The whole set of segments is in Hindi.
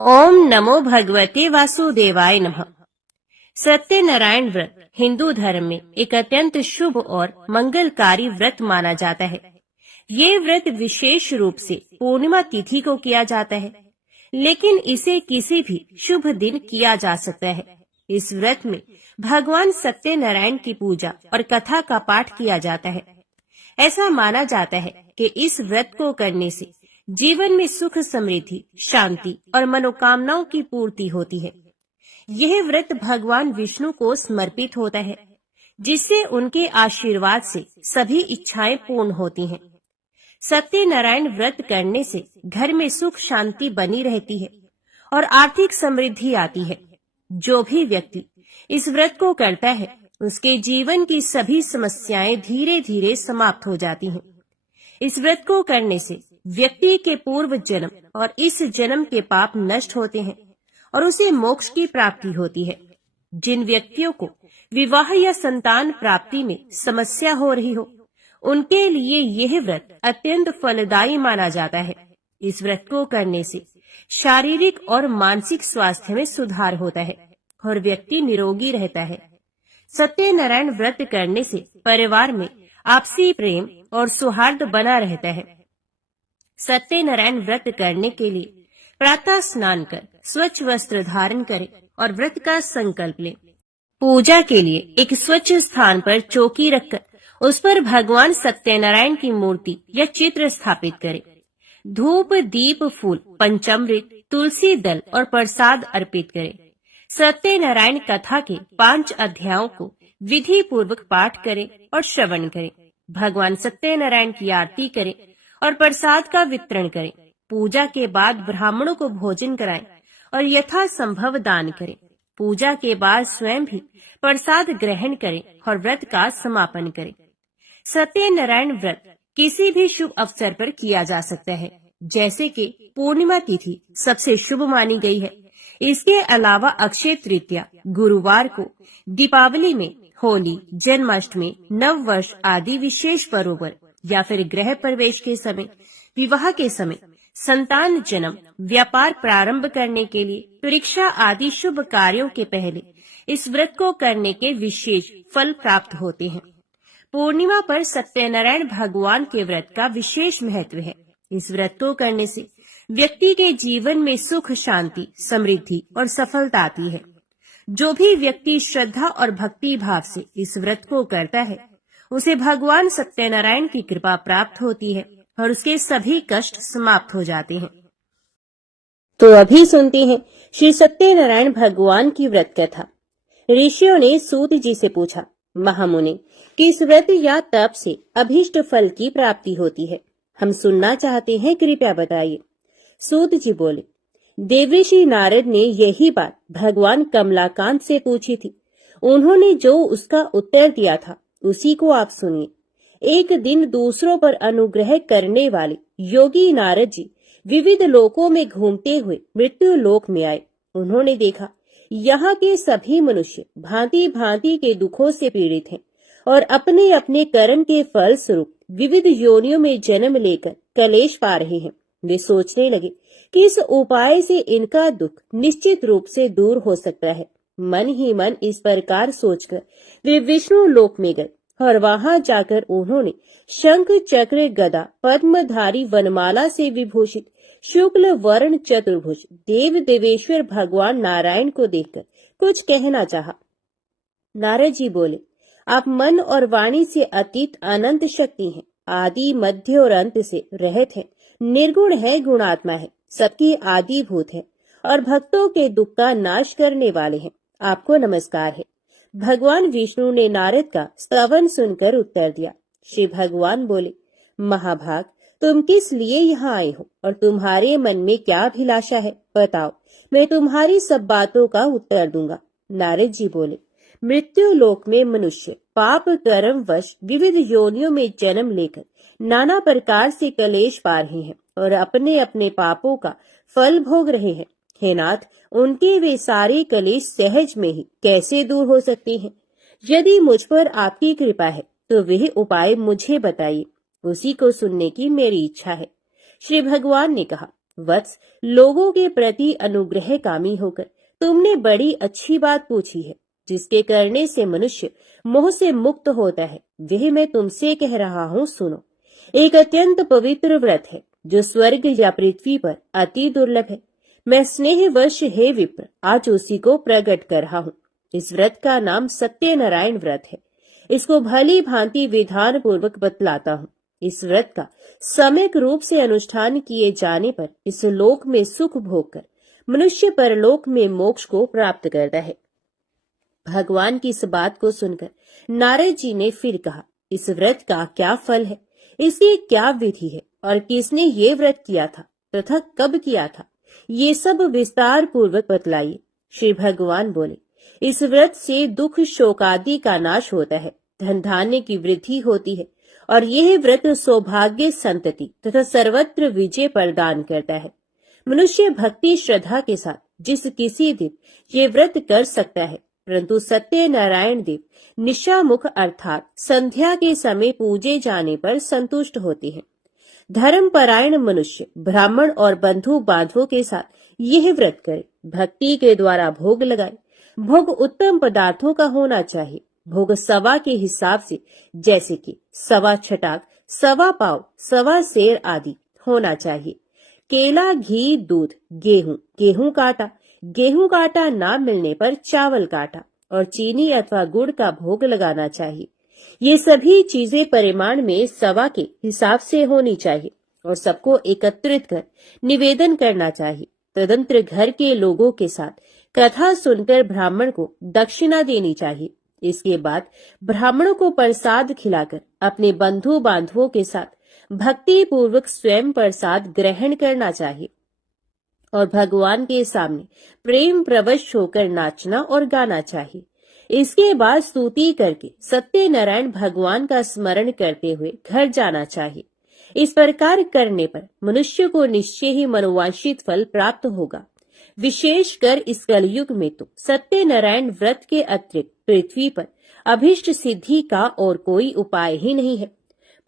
ओम नमो भगवते वासुदेवाय नमः। सत्यनारायण व्रत हिंदू धर्म में एक अत्यंत शुभ और मंगलकारी व्रत माना जाता है। ये व्रत विशेष रूप से पूर्णिमा तिथि को किया जाता है, लेकिन इसे किसी भी शुभ दिन किया जा सकता है। इस व्रत में भगवान सत्यनारायण की पूजा और कथा का पाठ किया जाता है। ऐसा माना जाता है कि इस व्रत को करने से जीवन में सुख, समृद्धि, शांति और मनोकामनाओं की पूर्ति होती है। यह व्रत भगवान विष्णु को समर्पित होता है, जिससे उनके आशीर्वाद से सभी इच्छाएं पूर्ण होती हैं। सत्यनारायण व्रत करने से घर में सुख शांति बनी रहती है और आर्थिक समृद्धि आती है। जो भी व्यक्ति इस व्रत को करता है, उसके जीवन की सभी समस्याएं धीरे धीरे समाप्त हो जाती हैं। इस व्रत को करने से व्यक्ति के पूर्व जन्म और इस जन्म के पाप नष्ट होते हैं और उसे मोक्ष की प्राप्ति होती है। जिन व्यक्तियों को विवाह या संतान प्राप्ति में समस्या हो रही हो, उनके लिए यह व्रत अत्यंत फलदायी माना जाता है। इस व्रत को करने से शारीरिक और मानसिक स्वास्थ्य में सुधार होता है और व्यक्ति निरोगी रहता है। सत्यनारायण व्रत करने से परिवार में आपसी प्रेम और सौहार्द बना रहता है। सत्यनारायण व्रत करने के लिए प्रातः स्नान कर स्वच्छ वस्त्र धारण करें और व्रत का संकल्प लें। पूजा के लिए एक स्वच्छ स्थान पर चौकी रखकर उस पर भगवान सत्यनारायण की मूर्ति या चित्र स्थापित करें। धूप, दीप, फूल, पंचामृत, तुलसी दल और प्रसाद अर्पित करें। सत्यनारायण कथा के 5 अध्यायों को विधि पूर्वक पाठ करें और श्रवण करें। भगवान सत्यनारायण की आरती करें और प्रसाद का वितरण करें। पूजा के बाद ब्राह्मणों को भोजन कराएं और यथासंभव दान करें। पूजा के बाद स्वयं भी प्रसाद ग्रहण करें और व्रत का समापन करें। सत्यनारायण व्रत किसी भी शुभ अवसर पर किया जा सकता है, जैसे कि पूर्णिमा तिथि सबसे शुभ मानी गई है। इसके अलावा अक्षय तृतीया, गुरुवार को, दीपावली में, होली, जन्माष्टमी, नव वर्ष आदि विशेष पर्वों पर या फिर गृह प्रवेश के समय, विवाह के समय, संतान जन्म, व्यापार प्रारंभ करने के लिए, परीक्षा आदि शुभ कार्यों के पहले इस व्रत को करने के विशेष फल प्राप्त होते हैं। पूर्णिमा पर सत्यनारायण भगवान के व्रत का विशेष महत्व है। इस व्रत को करने से व्यक्ति के जीवन में सुख, शांति, समृद्धि और सफलता आती है। जो भी व्यक्ति श्रद्धा और भक्ति भाव से इस व्रत को करता है, उसे भगवान सत्यनारायण की कृपा प्राप्त होती है और उसके सभी कष्ट समाप्त हो जाते हैं। तो अभी सुनते हैं श्री सत्यनारायण भगवान की व्रत कथा। ऋषियों ने सूत जी से पूछा, महामुनि, किस व्रत या तप से अभीष्ट फल की प्राप्ति होती है? हम सुनना चाहते हैं, कृपया बताइए। सूत जी बोले, देवर्षि नारद ने यही बात भगवान कमलाकांत से पूछी थी। उन्होंने जो उसका उत्तर दिया था, उसी को आप सुनिए। एक दिन दूसरों पर अनुग्रह करने वाले योगी नारद जी विविध लोकों में घूमते हुए मृत्यु लोक में आए। उन्होंने देखा यहाँ के सभी मनुष्य भांति भांति के दुखों से पीड़ित हैं और अपने अपने कर्म के फल स्वरूप विविध योनियों में जन्म लेकर कलेश पा रहे हैं। वे सोचने लगे कि इस उपाय से इनका दुख निश्चित रूप से दूर हो सकता है। मन ही मन इस प्रकार सोचकर वे विष्णु लोक में गए और वहां जाकर उन्होंने शंख, चक्र, गदा, पद्मधारी, वनमाला से विभूषित शुक्ल वर्ण चतुर्भुज देव देवेश्वर भगवान नारायण को देखकर कुछ कहना चाहा। नारद जी बोले, आप मन और वाणी से अतीत अनंत शक्ति हैं, आदि, मध्य और अंत से रहित हैं, निर्गुण है, गुणात्मा है, सबकी आदिभूत है और भक्तों के दुख का नाश करने वाले हैं। आपको नमस्कार है। भगवान विष्णु ने नारद का स्तवन सुनकर उत्तर दिया। श्री भगवान बोले, महाभाग, तुम किस लिए यहाँ आए हो और तुम्हारे मन में क्या अभिलाषा है? बताओ, मैं तुम्हारी सब बातों का उत्तर दूंगा। नारद जी बोले, मृत्यु लोक में मनुष्य पाप कर्म वश विविध योनियों में जन्म लेकर नाना प्रकार से कलेश पा रहे हैं और अपने अपने पापों का फल भोग रहे हैं। हे नाथ, उनके वे सारे कलेश सहज में ही कैसे दूर हो सकते हैं? यदि मुझ पर आपकी कृपा है तो वह उपाय मुझे बताइए, उसी को सुनने की मेरी इच्छा है। श्री भगवान ने कहा, वत्स, लोगों के प्रति अनुग्रह कामी होकर तुमने बड़ी अच्छी बात पूछी है। जिसके करने से मनुष्य मोह से मुक्त होता है, वह मैं तुमसे कह रहा हूँ, सुनो। एक अत्यंत पवित्र व्रत है जो स्वर्ग या पृथ्वी पर अति दुर्लभ है। मैं स्नेहवश हे विप्र आज उसी को प्रकट कर रहा हूँ। इस व्रत का नाम सत्यनारायण व्रत है। इसको भली भांति विधान पूर्वक बतलाता हूँ। इस व्रत का सम्यक रूप से अनुष्ठान किए जाने पर इस लोक में सुख भोग कर मनुष्य परलोक में मोक्ष को प्राप्त करता है। भगवान की इस बात को सुनकर नारद जी ने फिर कहा, इस व्रत का क्या फल है, इसकी क्या विधि है और किसने ये व्रत किया था तथा कब किया था, ये सब विस्तार पूर्वक बतलाइए। श्री भगवान बोले, इस व्रत से दुख शोक आदि का नाश होता है, धन धान्य की वृद्धि होती है और यह व्रत सौभाग्य संतति तथा सर्वत्र विजय प्रदान करता है। मनुष्य भक्ति श्रद्धा के साथ जिस किसी दिन ये व्रत कर सकता है, परंतु सत्यनारायण देव निशामुख अर्थात संध्या के समय पूजे जाने पर संतुष्ट होते हैं। धर्मपरायण मनुष्य ब्राह्मण और बंधु बांधवों के साथ यह व्रत करे, भक्ति के द्वारा भोग लगाए। भोग उत्तम पदार्थों का होना चाहिए। भोग सवा के हिसाब से, जैसे कि सवा छटाक, सवा पाव, सवा सेर आदि होना चाहिए। केला, घी, दूध, गेहूं काटा, गेहूं काटा ना मिलने पर चावल काटा और चीनी अथवा गुड़ का भोग लगाना चाहिए। ये सभी चीजें परिमाण में सवा के हिसाब से होनी चाहिए और सबको एकत्रित कर निवेदन करना चाहिए। तदंतर घर के लोगों के साथ कथा सुनकर ब्राह्मण को दक्षिणा देनी चाहिए। इसके बाद ब्राह्मणों को प्रसाद खिलाकर अपने बंधु बांधवों के साथ भक्ति पूर्वक स्वयं प्रसाद ग्रहण करना चाहिए और भगवान के सामने प्रेम प्रवश होकर नाचना और गाना चाहिए। इसके बाद स्तुति करके सत्यनारायण भगवान का स्मरण करते हुए घर जाना चाहिए। इस प्रकार करने पर मनुष्य को निश्चय ही मनोवांछित फल प्राप्त होगा। विशेषकर इस कलयुग में तो सत्यनारायण व्रत के अतिरिक्त पृथ्वी पर अभीष्ट सिद्धि का और कोई उपाय ही नहीं है।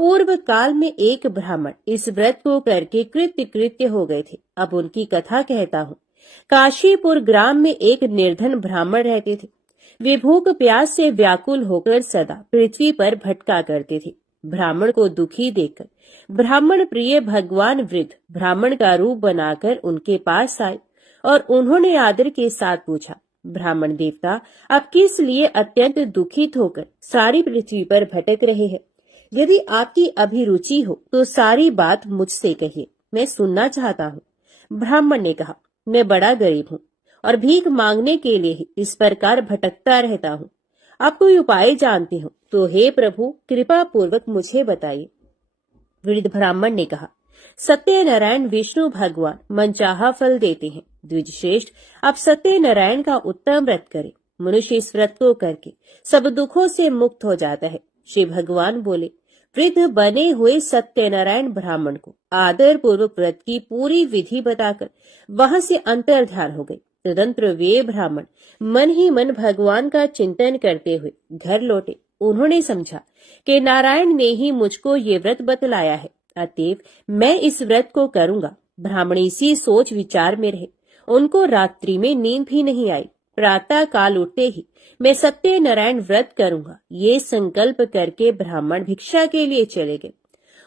पूर्व काल में एक ब्राह्मण इस व्रत को करके कृत्य हो गए थे। अब उनकी कथा कहता हूँ। काशीपुर ग्राम में एक निर्धन ब्राह्मण रहते थे। वे भूख प्यास से व्याकुल होकर सदा पृथ्वी पर भटका करते थे। ब्राह्मण को दुखी देखकर ब्राह्मण प्रिय भगवान वृद्ध ब्राह्मण का रूप बनाकर उनके पास आए और उन्होंने आदर के साथ पूछा, ब्राह्मण देवता, आप किस लिए अत्यंत दुखित होकर सारी पृथ्वी पर भटक रहे हैं? यदि आपकी अभिरुचि हो तो सारी बात मुझसे कहिए, मैं सुनना चाहता हूँ। ब्राह्मण ने कहा, मैं बड़ा गरीब हूँ और भीख मांगने के लिए ही इस प्रकार भटकता रहता हूँ। आप कोई उपाय जानते हो तो हे प्रभु कृपा पूर्वक मुझे बताइए। वृद्ध ब्राह्मण ने कहा, सत्यनारायण विष्णु भगवान मनचाहा फल देते हैं। द्विजश्रेष्ठ, आप सत्यनारायण का उत्तम व्रत करें। मनुष्य इस व्रत को करके सब दुखों से मुक्त हो जाता है। श्री भगवान बोले, वृद्ध बने हुए सत्यनारायण ब्राह्मण को आदर पूर्वक व्रत की पूरी विधि बताकर वहां से अंतर्ध्यान हो गई। तदंतर वे ब्राह्मण मन ही मन भगवान का चिंतन करते हुए घर लौटे। उन्होंने समझा कि नारायण ने ही मुझको ये व्रत बतलाया है, अतएव मैं इस व्रत को करूंगा। ब्राह्मण इसी सोच विचार में रहे। उनको रात्रि में नींद भी नहीं आई। प्रातः काल उठते ही मैं सत्यनारायण व्रत करूंगा, ये संकल्प करके ब्राह्मण भिक्षा के लिए चले गए।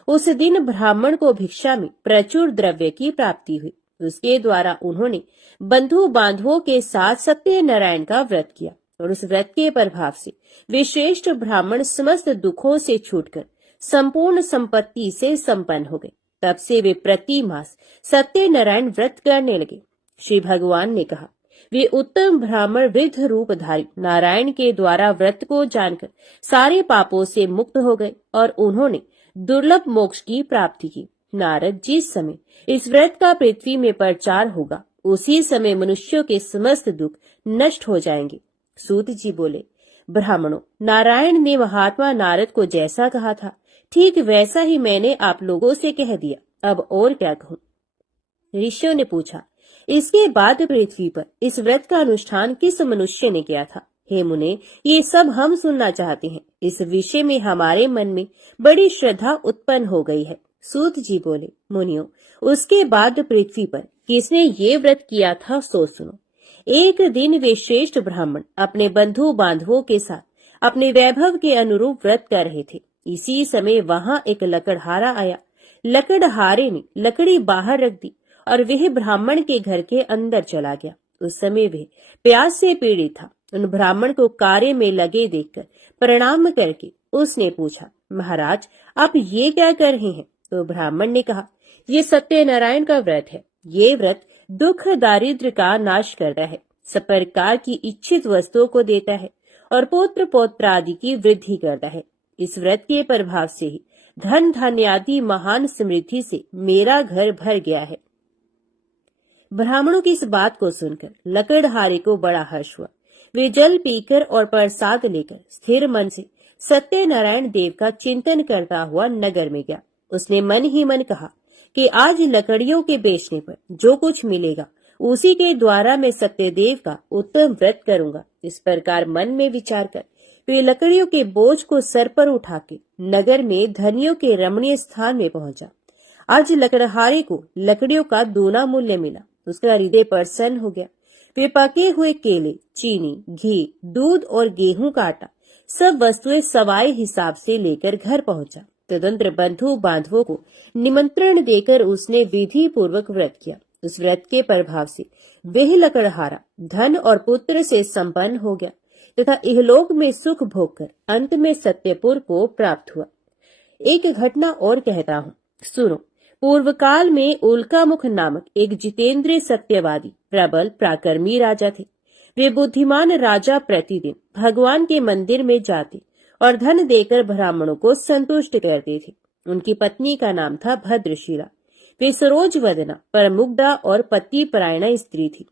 उस दिन ब्राह्मण को भिक्षा में प्रचुर द्रव्य की प्राप्ति हुई। उसके द्वारा उन्होंने बंधु बांधवों के साथ सत्यनारायण का व्रत किया और उस व्रत के प्रभाव से वे श्रेष्ठ ब्राह्मण समस्त दुखों से छूटकर संपूर्ण संपत्ति से संपन्न हो गए। तब से वे प्रति मास सत्यनारायण व्रत करने लगे। श्री भगवान ने कहा, वे उत्तम ब्राह्मण वृद्ध रूपधारी नारायण के द्वारा व्रत को जानकर सारे पापों से मुक्त हो गए और उन्होंने दुर्लभ मोक्ष की प्राप्ति की। नारद, जिस समय इस व्रत का पृथ्वी में प्रचार होगा उसी समय मनुष्यों के समस्त दुख नष्ट हो जाएंगे। सूत जी बोले, ब्राह्मणों, नारायण ने महात्मा नारद को जैसा कहा था ठीक वैसा ही मैंने आप लोगों से कह दिया, अब और क्या कहूँ। ऋषियों ने पूछा, इसके बाद पृथ्वी पर इस व्रत का अनुष्ठान किस मनुष्य ने किया था? हे मुने, ये सब हम सुनना चाहते हैं। इस विषय में हमारे मन में बड़ी श्रद्धा उत्पन्न हो गई है। सूत जी बोले, मुनियों, उसके बाद पृथ्वी पर किसने ये व्रत किया था सो सुनो। एक दिन वे श्रेष्ठ ब्राह्मण अपने बंधु बांधवों के साथ अपने वैभव के अनुरूप व्रत कर रहे थे। इसी समय वहां एक लकड़हारा आया। लकड़हारे ने लकड़ी बाहर रख दी और वह ब्राह्मण के घर के अंदर चला गया। उस समय वह प्यास से पीड़ित था। उन ब्राह्मण को कार्य में लगे देखकर प्रणाम करके उसने पूछा, महाराज, आप ये क्या कर रहे हैं? तो ब्राह्मण ने कहा, ये सत्यनारायण का व्रत है। ये व्रत दुख दारिद्र्य का नाश करता है, सब प्रकार की इच्छित वस्तुओं को देता है और पुत्र पौत्र आदि की वृद्धि करता है। इस व्रत के प्रभाव से ही धन धान्य आदि महान समृद्धि से मेरा घर भर गया है। ब्राह्मणों की इस बात को सुनकर लकड़हारे को बड़ा हर्ष हुआ। वे जल पीकर और प्रसाद लेकर स्थिर मन से सत्यनारायण देव का चिंतन करता हुआ नगर में गया। उसने मन ही मन कहा कि आज लकड़ियों के बेचने पर जो कुछ मिलेगा उसी के द्वारा मैं सत्यदेव का उत्तम व्रत करूंगा। इस प्रकार मन में विचार कर वे लकड़ियों के बोझ को सर पर उठा के नगर में धनियों के रमणीय स्थान में पहुंचा। आज लकड़हारे को लकड़ियों का दूना मूल्य मिला। उसका हृदय प्रसन्न हो गया। वे पके हुए केले, चीनी, घी, दूध और गेहूं का आटा सब वस्तुएं सवाए हिसाब से लेकर घर पहुंचा। तदंतर बंधु बांधवों को निमंत्रण देकर उसने विधि पूर्वक व्रत किया। उस व्रत के प्रभाव से वह लकड़हारा धन और पुत्र से संपन्न हो गया तथा इहलोक में सुख भोगकर अंत में सत्यपुर को प्राप्त हुआ। एक घटना और कहता हूँ, सुनो। पूर्व काल में उल्कामुख नामक एक जितेंद्रिय सत्यवादी प्रबल पराक्रमी राजा थे। वे बुद्धिमान राजा प्रतिदिन भगवान के मंदिर में जाते और धन देकर ब्राह्मणों को संतुष्ट करते थे। उनकी पत्नी का नाम था भद्रशिला। वे सरोज वदना, परमुग्धा और पति परायणा स्त्री थी।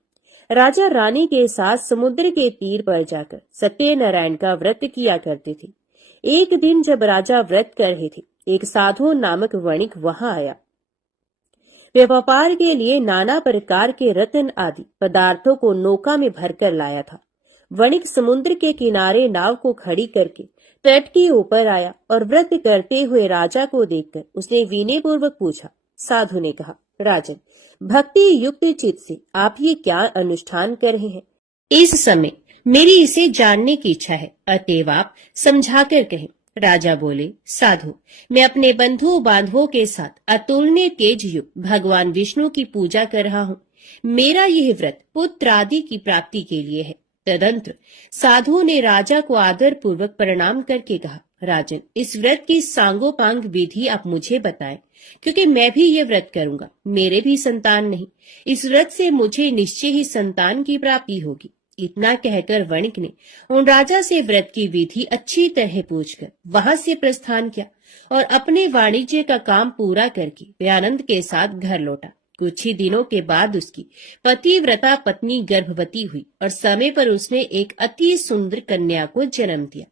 राजा रानी के साथ समुद्र के तीर पर जाकर सत्यनारायण का व्रत किया करते थे। एक दिन जब राजा व्रत कर रहे थे, एक साधु नामक वणिक वहां आया। वे व्यापार के लिए नाना प्रकार के रत्न आदि पदार्थों को नौका में भरकर लाया था। वणिक समुद्र के किनारे नाव को खड़ी करके तट के ऊपर आया और व्रत करते हुए राजा को देखकर उसने विनय पूर्वक पूछा। साधु ने कहा, राजन, भक्ति युक्त चित्त से आप ये क्या अनुष्ठान कर रहे हैं? इस समय मेरी इसे जानने की इच्छा है, अतएव आप समझाकर कहें। राजा बोले, साधु, मैं अपने बंधु बांधवों के साथ अतुलनीय तेज युक्त भगवान विष्णु की पूजा कर रहा हूँ। मेरा यह व्रत पुत्र आदि की प्राप्ति के लिए है। तदंतर साधु ने राजा को आदर पूर्वक प्रणाम करके कहा, राजन, इस व्रत की सांगोपांग विधि आप मुझे बताएं, क्योंकि मैं भी ये व्रत करूंगा। मेरे भी संतान नहीं। इस व्रत से मुझे निश्चय ही संतान की प्राप्ति होगी। इतना कहकर वणिक ने उन राजा से व्रत की विधि अच्छी तरह पूछकर वहां से प्रस्थान किया और अपने वाणिज्य का काम पूरा करके वे आनंद के साथ घर लौटा। कुछ ही दिनों के बाद उसकी पतिव्रता पत्नी गर्भवती हुई और समय पर उसने एक अति सुंदर कन्या को जन्म दिया।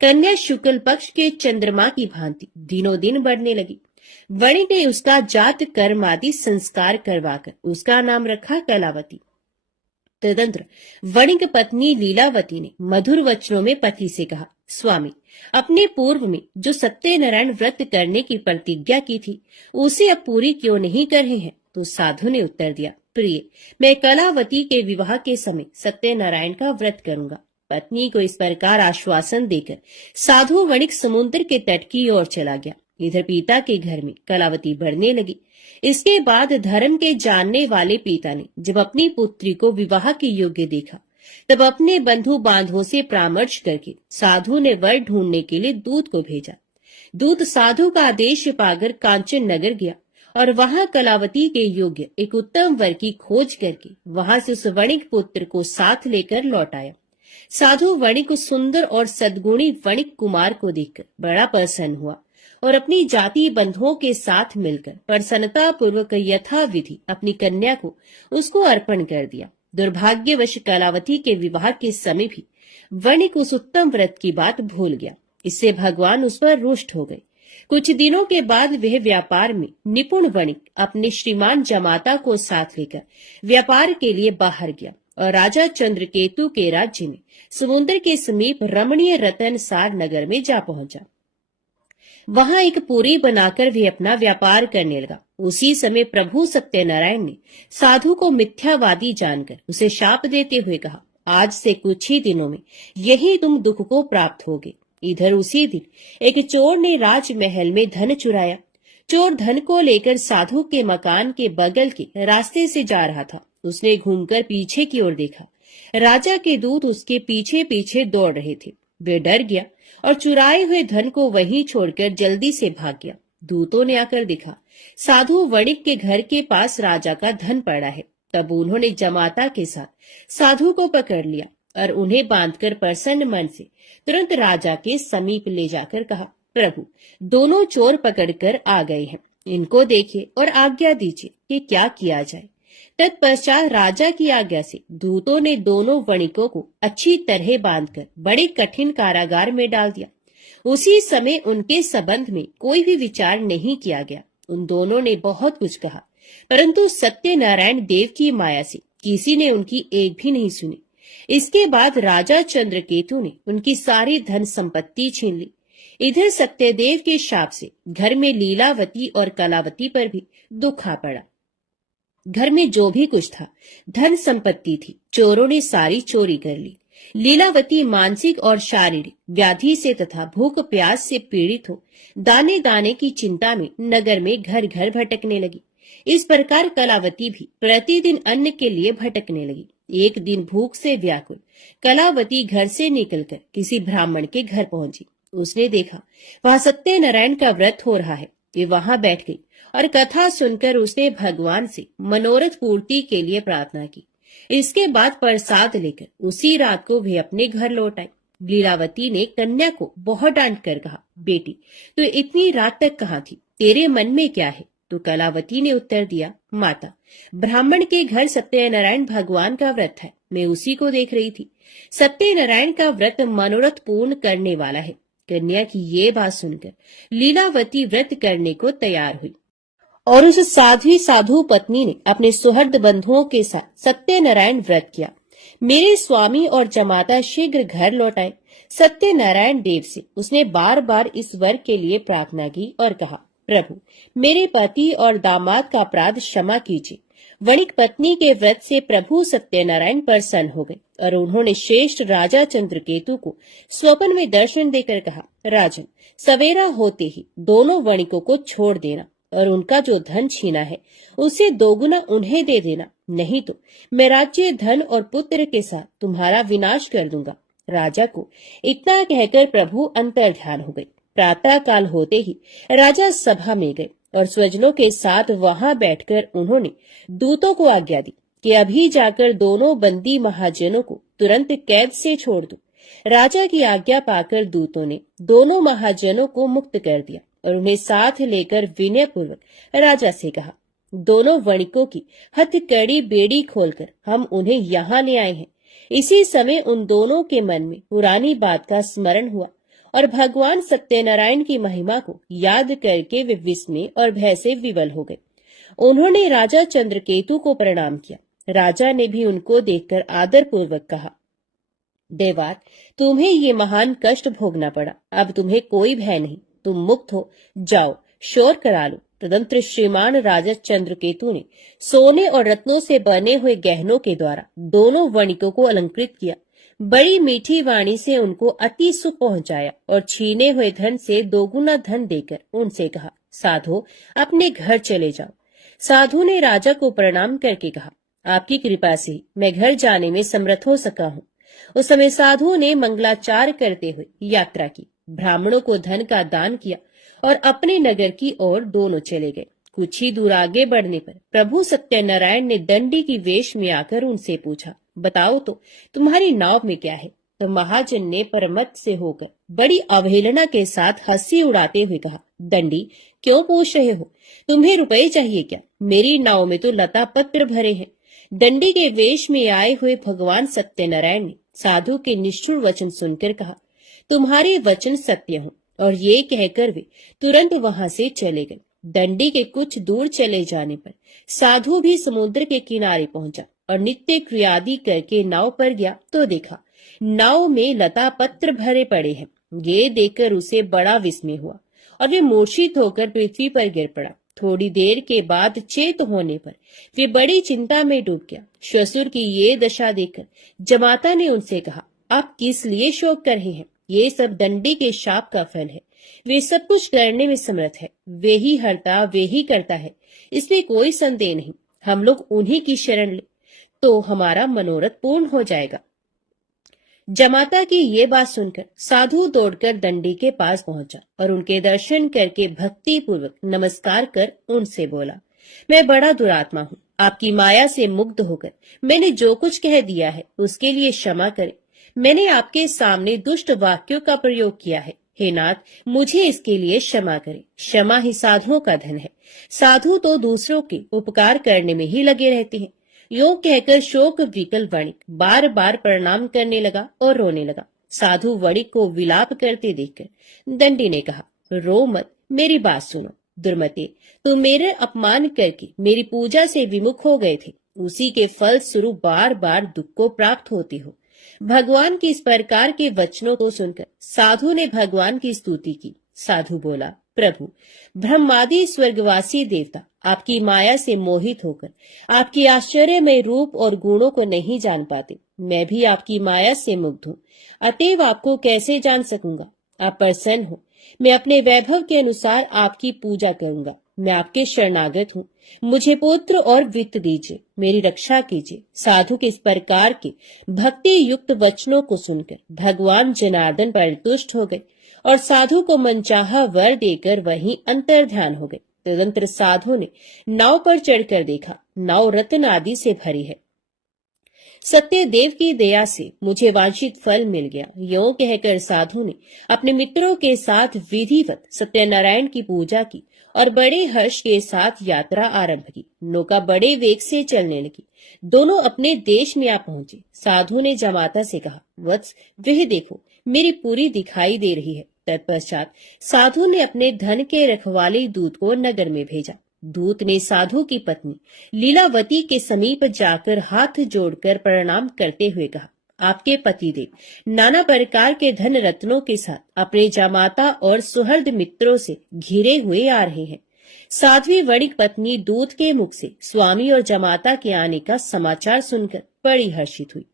कन्या शुक्ल पक्ष के चंद्रमा की भांति दिनों दिन बढ़ने लगी। वणिक ने उसका जात कर्म आदि संस्कार करवाकर उसका नाम रखा कलावती। तदंतर वणिक पत्नी लीलावती ने मधुर वचनों में पति से कहा, स्वामी, अपने पूर्व में जो सत्यनारायण व्रत करने की प्रतिज्ञा की थी उसे अब पूरी क्यों नहीं कर रहे हैं? तो साधु ने उत्तर दिया, प्रिय, मैं कलावती के विवाह के समय सत्यनारायण का व्रत करूंगा। पत्नी को इस प्रकार आश्वासन देकर साधु वणिक समुद्र के तट की ओर चला गया। इधर पिता के घर में कलावती बढ़ने लगी। इसके बाद धर्म के जानने वाले पिता ने जब अपनी पुत्री को विवाह के योग्य देखा, तब अपने बंधु बांधवों से परामर्श करके साधु ने वर ढूंढने के लिए दूत को भेजा। दूत साधु का आदेश पाकर कांचन नगर गया और वहां कलावती के योग्य एक उत्तम वर की खोज करके वहां से उस वणिक पुत्र को साथ लेकर लौट आया। साधु वणिक उस सुंदर और सद्गुणी वणिक कुमार को देखकर बड़ा प्रसन्न हुआ और अपनी जाति बंधुओं के साथ मिलकर प्रसन्नता पूर्वक यथाविधि अपनी कन्या को उसको अर्पण कर दिया। दुर्भाग्यवश कलावती के विवाह के समय भी वणिक उस उत्तम व्रत की बात भूल गया। इससे भगवान उस पर रुष्ट हो गए। कुछ दिनों के बाद वह व्यापार में निपुण वणिक अपने श्रीमान जमाता को साथ लेकर व्यापार के लिए बाहर गया और राजा चंद्रकेतु के राज्य में समुद्र के समीप रमणीय रतनसार नगर में जा पहुंचा। वहां एक पुरी बनाकर वे अपना व्यापार करने लगा। उसी समय प्रभु सत्यनारायण ने साधु को मिथ्यावादी जानकर उसे शाप देते हुए कहा, आज से कुछ ही दिनों में यही तुम दुख को प्राप्त होगे। इधर उसी दिन एक चोर ने राजमहल में धन चुराया। चोर धन को लेकर साधु के मकान के बगल के रास्ते से जा रहा था। उसने घूमकर पीछे की ओर देखा। राजा के दूत उसके पीछे पीछे दौड़ रहे थे। वे डर गया और चुराए हुए धन को वहीं छोड़कर जल्दी से भाग गया। दूतों ने आकर देखा, साधु वणिक के घर के पास राजा का धन पड़ा है। तब उन्होंने जमाता के साथ साधु को पकड़ लिया और उन्हें बांधकर प्रसन्न मन से तुरंत राजा के समीप ले जाकर कहा, प्रभु, दोनों चोर पकड़कर आ गए हैं। इनको देखिए और आज्ञा दीजिए कि क्या किया जाए। तत्पश्चात राजा की आज्ञा से दूतों ने दोनों वणिकों को अच्छी तरह बांधकर बड़े कठिन कारागार में डाल दिया। उसी समय उनके संबंध में कोई भी विचार नहीं किया गया। उन दोनों ने बहुत कुछ कहा, परंतु सत्यनारायण देव की माया से किसी ने उनकी एक भी नहीं सुनी। इसके बाद राजा चंद्रकेतु ने उनकी सारी धन संपत्ति छीन ली। इधर सत्यदेव के शाप से घर में लीलावती और कलावती पर भी दुख आ पड़ा। घर में जो भी कुछ था, धन संपत्ति थी, चोरों ने सारी चोरी कर ली। लीलावती मानसिक और शारीरिक व्याधि से तथा भूख प्यास से पीड़ित हो दाने दाने की चिंता में नगर में घर घर भटकने लगी। इस प्रकार कलावती भी प्रतिदिन अन्न के लिए भटकने लगी। एक दिन भूख से व्याकुल कलावती घर से निकलकर किसी ब्राह्मण के घर पहुंची। उसने देखा वहां सत्यनारायण का व्रत हो रहा है। वे वहां बैठ गई और कथा सुनकर उसने भगवान से मनोरथ पूर्ति के लिए प्रार्थना की। इसके बाद प्रसाद लेकर उसी रात को वे अपने घर लौट आई। लीलावती ने कन्या को बहुत डांट कर कहा, बेटी, तू इतनी रात तक कहाँ थी? तेरे मन में क्या है? तो कलावती ने उत्तर दिया, माता, ब्राह्मण के घर सत्यनारायण भगवान का व्रत है, मैं उसी को देख रही थी। सत्यनारायण का व्रत मनोरथ पूर्ण करने वाला है। कन्या की ये बात सुनकर लीलावती व्रत करने को तैयार हुई और उस साध्वी साधु पत्नी ने अपने सुहृद बंधुओं के साथ सत्यनारायण व्रत किया। मेरे स्वामी और जमाता शीघ्र घर लौट आए। सत्यनारायण देव से उसने बार बार इस वर के लिए प्रार्थना की और कहा, प्रभु, मेरे पति और दामाद का अपराध क्षमा कीजिए। वणिक पत्नी के व्रत से प्रभु सत्यनारायण प्रसन्न हो गए और उन्होंने श्रेष्ठ राजा चंद्रकेतु को स्वप्न में दर्शन देकर कहा, राजन, सवेरा होते ही दोनों वणिकों को छोड़ देना और उनका जो धन छीना है उसे दोगुना उन्हें दे देना, नहीं तो मैं राज्य, धन और पुत्र के साथ तुम्हारा विनाश कर दूंगा। राजा को इतना कहकर प्रभु अंतर ध्यान हो गए। प्रातः काल होते ही राजा सभा में गए और स्वजनों के साथ वहां बैठकर उन्होंने दूतों को आज्ञा दी कि अभी जाकर दोनों बंदी महाजनों को तुरंत कैद से छोड़ दो। राजा की आज्ञा पाकर दूतों ने दोनों महाजनों को मुक्त कर दिया और उन्हें साथ लेकर विनय पूर्वक राजा से कहा, दोनों वणिकों की हथकड़ी बेड़ी खोलकर हम उन्हें यहाँ ले आए हैं। इसी समय उन दोनों के मन में पुरानी बात का स्मरण हुआ और भगवान सत्यनारायण की महिमा को याद करके वे विस्मय और भय से विवल हो गए। उन्होंने राजा चंद्रकेतु को प्रणाम किया। राजा ने भी उनको देखकर आदर पूर्वक कहा, देवात, तुम्हें ये महान कष्ट भोगना पड़ा, अब तुम्हें कोई भय नहीं, तुम मुक्त हो, जाओ शोर करा लो। तदंतर श्रीमान राजा चंद्रकेतु ने सोने और रत्नों से बने हुए गहनों के द्वारा दोनों वणिकों को अलंकृत किया। बड़ी मीठी वाणी से उनको अति सुख पहुंचाया और छीने हुए धन से दोगुना धन देकर उनसे कहा, साधु, अपने घर चले जाओ। साधु ने राजा को प्रणाम करके कहा, आपकी कृपा से मैं घर जाने में समर्थ हो सका हूँ। उस समय साधु ने मंगलाचार करते हुए यात्रा की, ब्राह्मणों को धन का दान किया और अपने नगर की ओर दोनों चले गए। कुछ ही दूर आगे बढ़ने पर प्रभु सत्यनारायण ने दंडी की वेश में आकर उनसे पूछा, बताओ तो तुम्हारी नाव में क्या है? तो महाजन ने परमत से होकर बड़ी अवहेलना के साथ हंसी उड़ाते हुए कहा, दंडी, क्यों पूछ रहे हो? तुम्हें रुपए चाहिए क्या? मेरी नाव में तो लता पत्र भरे हैं। दंडी के वेश में आए हुए भगवान सत्यनारायण ने साधु के निष्ठुर वचन सुनकर कहा, तुम्हारे वचन सत्य हो। और ये कहकर वे तुरंत वहां से चले गए। दंडी के कुछ दूर चले जाने पर साधु भी समुद्र के किनारे पहुंचा और नित्य क्रियादि करके नाव पर गया तो देखा नाव में लता पत्र भरे पड़े हैं। ये देखकर उसे बड़ा विस्मय हुआ और वे मूर्छित होकर पृथ्वी पर गिर पड़ा। थोड़ी देर के बाद चेत होने पर वे बड़ी चिंता में डूब गया। श्वशुर की ये दशा देखकर जमाता ने उनसे कहा, आप किस लिए शोक कर रहे हैं? ये सब दंडी के शाप का फल है। वे सब कुछ करने में समर्थ है, वे ही हरता वे ही करता है, इसमें कोई संदेह नहीं। हम लोग उन्हीं की शरण ले तो हमारा मनोरथ पूर्ण हो जाएगा। जमाता की ये बात सुनकर साधु दौड़कर दंडी के पास पहुंचा और उनके दर्शन करके भक्ति पूर्वक नमस्कार कर उनसे बोला, मैं बड़ा दुरात्मा हूँ। आपकी माया से मुग्ध होकर मैंने जो कुछ कह दिया है उसके लिए क्षमा करें। मैंने आपके सामने दुष्ट वाक्यों का प्रयोग किया है। हे नाथ, मुझे इसके लिए क्षमा करें। क्षमा ही साधुओं का धन है। साधु तो दूसरों के उपकार करने में ही लगे रहते हैं। यो कहकर शोक विकल वणिक बार बार प्रणाम करने लगा और रोने लगा। साधु वणिक को विलाप करते देखकर दंडी ने कहा, रो मत, मेरी बात सुनो। दुर्मते, तुम मेरे अपमान करके मेरी पूजा से विमुख हो गए थे, उसी के फल स्वरूप बार बार दुख को प्राप्त होती हो। भगवान के इस प्रकार के वचनों को सुनकर साधु ने भगवान की स्तुति की। साधु बोला, प्रभु, ब्रह्मादि स्वर्गवासी देवता आपकी माया से मोहित होकर आपकी आश्चर्यमय रूप और गुणों को नहीं जान पाते। मैं भी आपकी माया से मुग्ध हूँ, अतएव आपको कैसे जान सकूंगा? आप प्रसन्न हो, मैं अपने वैभव के अनुसार आपकी पूजा करूंगा। मैं आपके शरणागत हूँ, मुझे पुत्र और वित्त दीजिए, मेरी रक्षा कीजिए। साधु के इस प्रकार के भक्ति युक्त वचनों को सुनकर भगवान जनार्दन पर तुष्ट हो गए और साधु को मनचाहा वर देकर वहीं अंतर्ध्यान हो गए। तदंतर साधु ने नाव पर चढ़कर देखा, नाव रत्न आदि से भरी है। सत्यदेव की दया से मुझे वांछित फल मिल गया। यो कहकर साधु ने अपने मित्रों के साथ विधिवत सत्यनारायण की पूजा की और बड़े हर्ष के साथ यात्रा आरंभ की। नौका बड़े वेग से चलने लगी। दोनों अपने देश में आ पहुंचे। साधु ने जमाता से कहा, वत्स, वह देखो, मेरी पूरी दिखाई दे रही है। तत्पश्चात साधु ने अपने धन के रखवाले दूत को नगर में भेजा। दूत ने साधु की पत्नी लीलावती के समीप जाकर हाथ जोड़कर प्रणाम करते हुए कहा, आपके पतिदेव नाना प्रकार के धन रत्नों के साथ अपने जमाता और सुहृद मित्रों से घिरे हुए आ रहे हैं। साध्वी वणिक पत्नी दूत के मुख से स्वामी और जमाता के आने का समाचार सुनकर बड़ी हर्षित हुई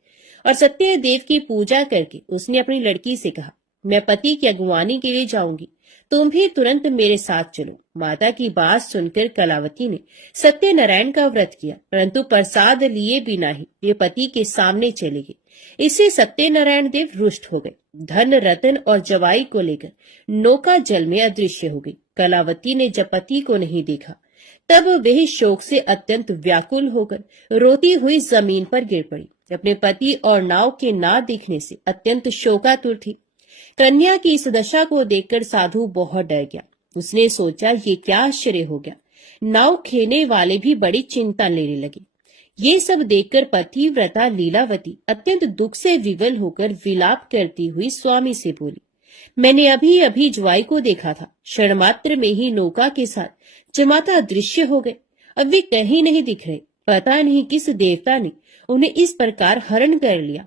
और सत्यदेव की पूजा करके उसने अपनी लड़की से कहा, मैं पति की अगुवानी के लिए जाऊंगी, तुम भी तुरंत मेरे साथ चलो। माता की बात सुनकर कलावती ने सत्यनारायण का व्रत किया, परंतु प्रसाद लिए बिना ही वे पति के सामने चले गए। इससे सत्यनारायण देव रुष्ट हो गए। धन रतन और जवाई को लेकर नौका जल में अदृश्य हो गई। कलावती ने जब पति को नहीं देखा तब वह शोक से अत्यंत व्याकुल होकर रोती हुई जमीन पर गिर पड़ी। अपने पति और नाव के ना दिखने से अत्यंत शोकातुर थी। कन्या की इस दशा को देखकर साधु बहुत डर गया। उसने सोचा, ये क्या आश्चर्य हो गया। नाव खेने वाले भी बड़ी चिंता लेने लगे। ये सब देखकर पतिव्रता लीलावती अत्यंत दुख से विवल होकर विलाप करती हुई स्वामी से बोली, मैंने अभी अभी ज्वाई को देखा था, क्षण मात्र में ही नौका के साथ जमाता अदृश्य हो गए। अब वे कहीं नहीं दिख रहे। पता नहीं किस देवता ने उन्हें इस प्रकार हरण कर लिया।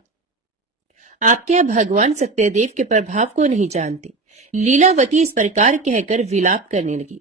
आप क्या भगवान सत्यदेव के प्रभाव को नहीं जानते? लीलावती इस प्रकार कहकर विलाप करने लगी।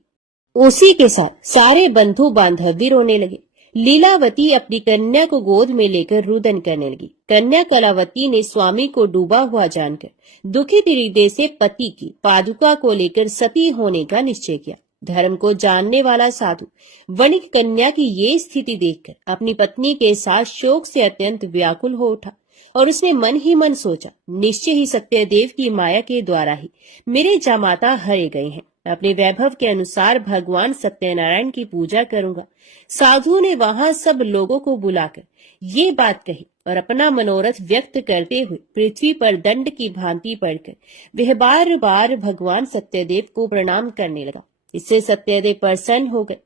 उसी के साथ सारे बंधु बांधव भी रोने लगे। लीलावती अपनी कन्या को गोद में लेकर रुदन करने लगी। कन्या कलावती ने स्वामी को डूबा हुआ जानकर दुखित हृदय से पति की पादुका को लेकर सती होने का निश्चय किया। धर्म को जानने वाला साधु वणिक कन्या की ये स्थिति देखकर अपनी पत्नी के साथ शोक से अत्यंत व्याकुल हो उठा और उसने मन ही मन सोचा, निश्चय ही सत्यदेव की माया के द्वारा ही मेरे जमाता हरे गए हैं। अपने वैभव के अनुसार भगवान सत्यनारायण की पूजा करूंगा। साधु ने वहां सब लोगों को बुलाकर ये बात कही और अपना मनोरथ व्यक्त करते हुए पृथ्वी पर दंड की भांति पड़कर वह बार बार भगवान सत्यदेव को प्रणाम करने लगा। इससे सत्यदेव प्रसन्न हो गए।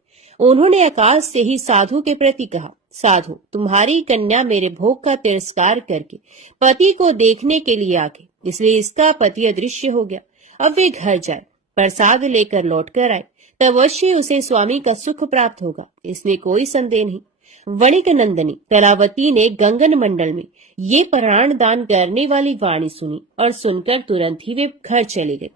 उन्होंने आकाश से ही साधु के प्रति कहा, साधु, तुम्हारी कन्या मेरे भोग का तिरस्कार करके पति को देखने के लिए आ गई, इसलिए इसका पति अदृश्य हो गया। अब वे घर जाए, प्रसाद लेकर लौट कर आए, तब अवश्य उसे स्वामी का सुख प्राप्त होगा, इसमें कोई संदेह नहीं। वणिक नंदनी कलावती ने गंगन मंडल में ये प्राण दान करने वाली वाणी सुनी और सुनकर तुरंत ही वे घर चले गए।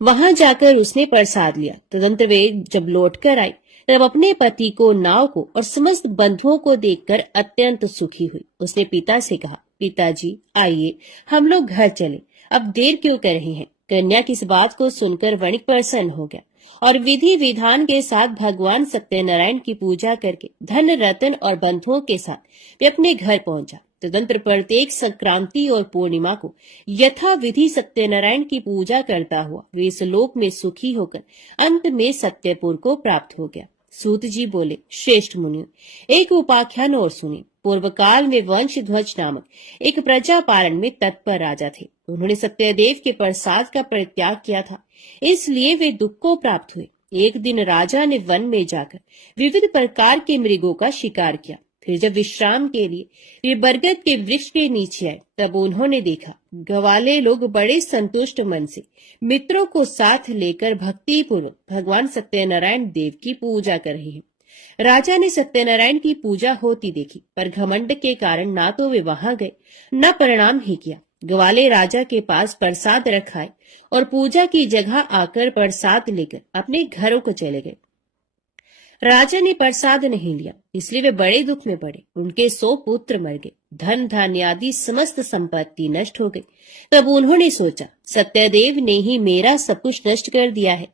वहां जाकर उसने प्रसाद लिया। तदंतर वे जब लौटकर आई तब अपने पति को, नाव को और समस्त बंधुओं को देखकर अत्यंत सुखी हुई। उसने पिता से कहा, पिताजी आइए हम लोग घर चले, अब देर क्यों कर रहे हैं। कन्या की इस बात को सुनकर वणिक प्रसन्न हो गया और विधि विधान के साथ भगवान सत्यनारायण की पूजा करके धन रतन और बंधुओं के साथ वे अपने घर पहुंचा। तदंतर प्रत्येक संक्रांति और पूर्णिमा को यथा विधि सत्यनारायण की पूजा करता हुआ वे इस लोक में सुखी होकर अंत में सत्यपुर को प्राप्त हो गया। सूत जी बोले, श्रेष्ठ मुनियों, एक उपाख्यान और सुनिए। पूर्व काल में वंशध्वज नामक एक प्रजा पालन में तत्पर राजा थे। उन्होंने सत्यदेव के प्रसाद का परित्याग किया था, इसलिए वे दुख को प्राप्त हुए। एक दिन राजा ने वन में जाकर विविध प्रकार के मृगों का शिकार किया। फिर जब विश्राम के लिए वे बरगद के वृक्ष के नीचे आए तब उन्होंने देखा ग्वाले लोग बड़े संतुष्ट मन से मित्रों को साथ लेकर भक्ति पूर्वक भगवान सत्यनारायण देव की पूजा कर रहे हैं। राजा ने सत्यनारायण की पूजा होती देखी, पर घमंड के कारण ना तो वे वहां गए न प्रणाम ही किया। ग्वाले राजा के पास प्रसाद रखाए और पूजा की जगह आकर प्रसाद लेकर अपने घरों को चले गए। राजा ने प्रसाद नहीं लिया, इसलिए वे बड़े दुख में पड़े। उनके 100 पुत्र मर गए, धन धान्य आदि समस्त संपत्ति नष्ट हो गई। तब उन्होंने सोचा, सत्यदेव ने ही मेरा सब कुछ नष्ट कर दिया है,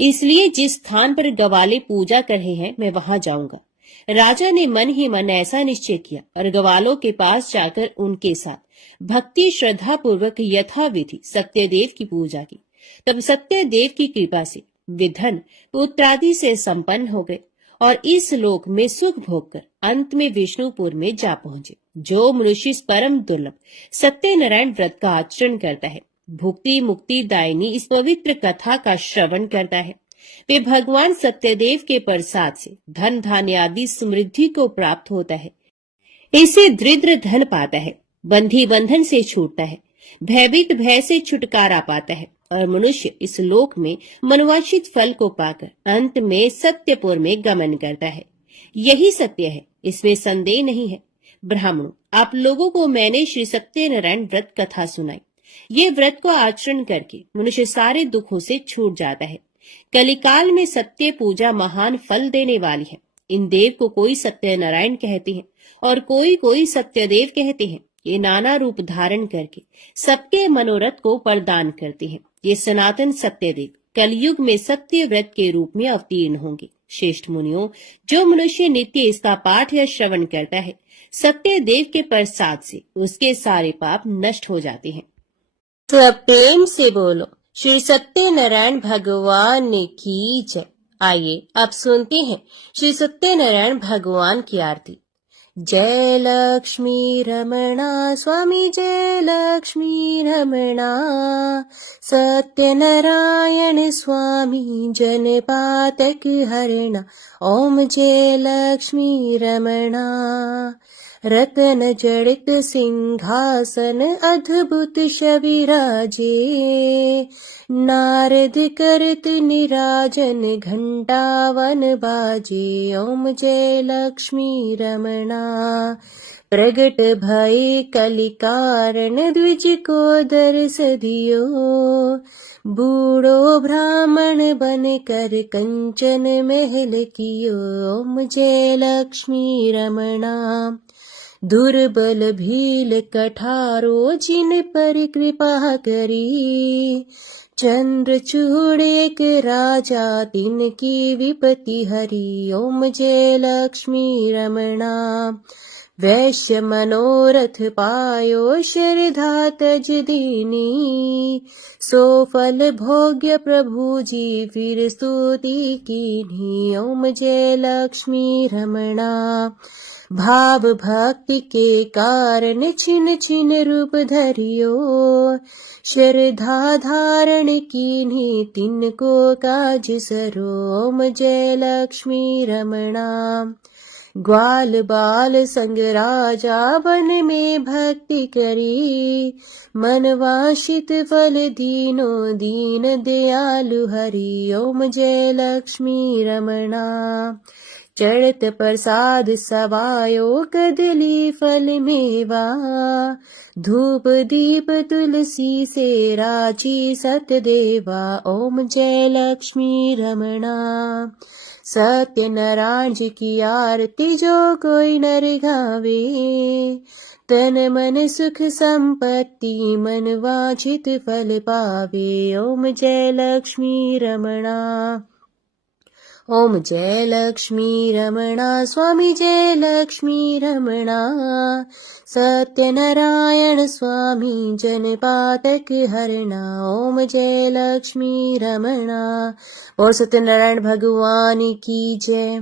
इसलिए जिस स्थान पर ग्वाले पूजा कर रहे हैं मैं वहां जाऊंगा। राजा ने मन ही मन ऐसा निश्चय किया और ग्वालों के पास जाकर उनके साथ भक्ति श्रद्धा पूर्वक यथाविधि सत्यदेव की पूजा की। तब सत्यदेव की कृपा से वे धन पुत्रादि से संपन्न हो गए और इस लोक में सुख भोग कर अंत में विष्णुपुर में जा पहुंचे। जो मनुष्य इस परम दुर्लभ सत्यनारायण व्रत का आचरण करता है, भुक्ति मुक्ति दायिनी इस पवित्र कथा का श्रवण करता है, वे भगवान सत्यदेव के प्रसाद से धन धान्य आदि समृद्धि को प्राप्त होता है। इसे दृढ़ धन पाता है, बंधी बंधन से छूटता है, भयभीत भय से छुटकारा पाता है और मनुष्य इस लोक में मनवांछित फल को पाकर अंत में सत्यपुर में गमन करता है। यही सत्य है, इसमें संदेह नहीं है। ब्राह्मणों, आप लोगों को मैंने श्री सत्यनारायण व्रत कथा सुनाई। ये व्रत को आचरण करके मनुष्य सारे दुखों से छूट जाता है। कलिकाल में सत्य पूजा महान फल देने वाली है। इन देव को कोई सत्यनारायण कहते हैं और कोई सत्यदेव कहते हैं। ये नाना रूप धारण करके सबके मनोरथ को प्रदान करते हैं। ये सनातन सत्यदेव कलयुग में सत्य व्रत के रूप में अवतीर्ण होंगे। श्रेष्ठ मुनियों, जो मनुष्य नित्य इसका पाठ या श्रवण करता है, सत्य देव के प्रसाद से उसके सारे पाप नष्ट हो जाते हैं। तो प्रेम से बोलो, श्री सत्यनारायण भगवान की जय। आइए अब सुनते हैं श्री सत्यनारायण भगवान की आरती। जय लक्ष्मी रमणा स्वामी, जय लक्ष्मी रमणा, सत्यनारायण स्वामी जन पातक हरणा। ओम जय लक्ष्मी रमणा। रतन जड़ित सिंहासन अद्भुत शविराजे, नारद करत निराजन घंटावन बाजे। ओम जय लक्ष्मी रमणा। प्रगट भय कलिकारण द्विज को दर्श दियो, बूढ़ो ब्राह्मण बन कर कंचन महल कियो। ओम जय लक्ष्मी रमणा। दुर्बल भील कठारो जिन पर कृपा करी, चंद्रचूड़ एक राजा तिनकी विपत्ति हरी। ओम जय लक्ष्मी रमणा। वैश्य मनोरथ पायो श्रद्धा तज दीनी, सो फल भोग्य प्रभु जी फिर स्तुति कीन्ही। ओम जय लक्ष्मी रमणा। भाव भक्ति के कारण छिन छिन रूप धरियो, श्रद्धा धारण कीन्ही तिनको काज सरो। ओम जय लक्ष्मी रमणा। ग्वाल बाल संग राजा वन में भक्ति करी, मन वांछित फल दीनो दीन दयालु हरि। ओम जय लक्ष्मी रमणा। चढ़त प्रसाद सवायो कदली फल मेवा धूप दीप तुलसी से राची सतदेवा ओम जय लक्ष्मी रमणा सत्यनारायण जी की आरती जो कोई नर गावे तन मन सुख संपत्ति मन वांछित फल पावे ओम जय लक्ष्मी रमणा ओम जय लक्ष्मी रमणा स्वामी जय लक्ष्मी रमणा सत्यनारायण स्वामी जन पातक हरणा ओम जय लक्ष्मी रमणा और सत्यनारायण भगवान की जय।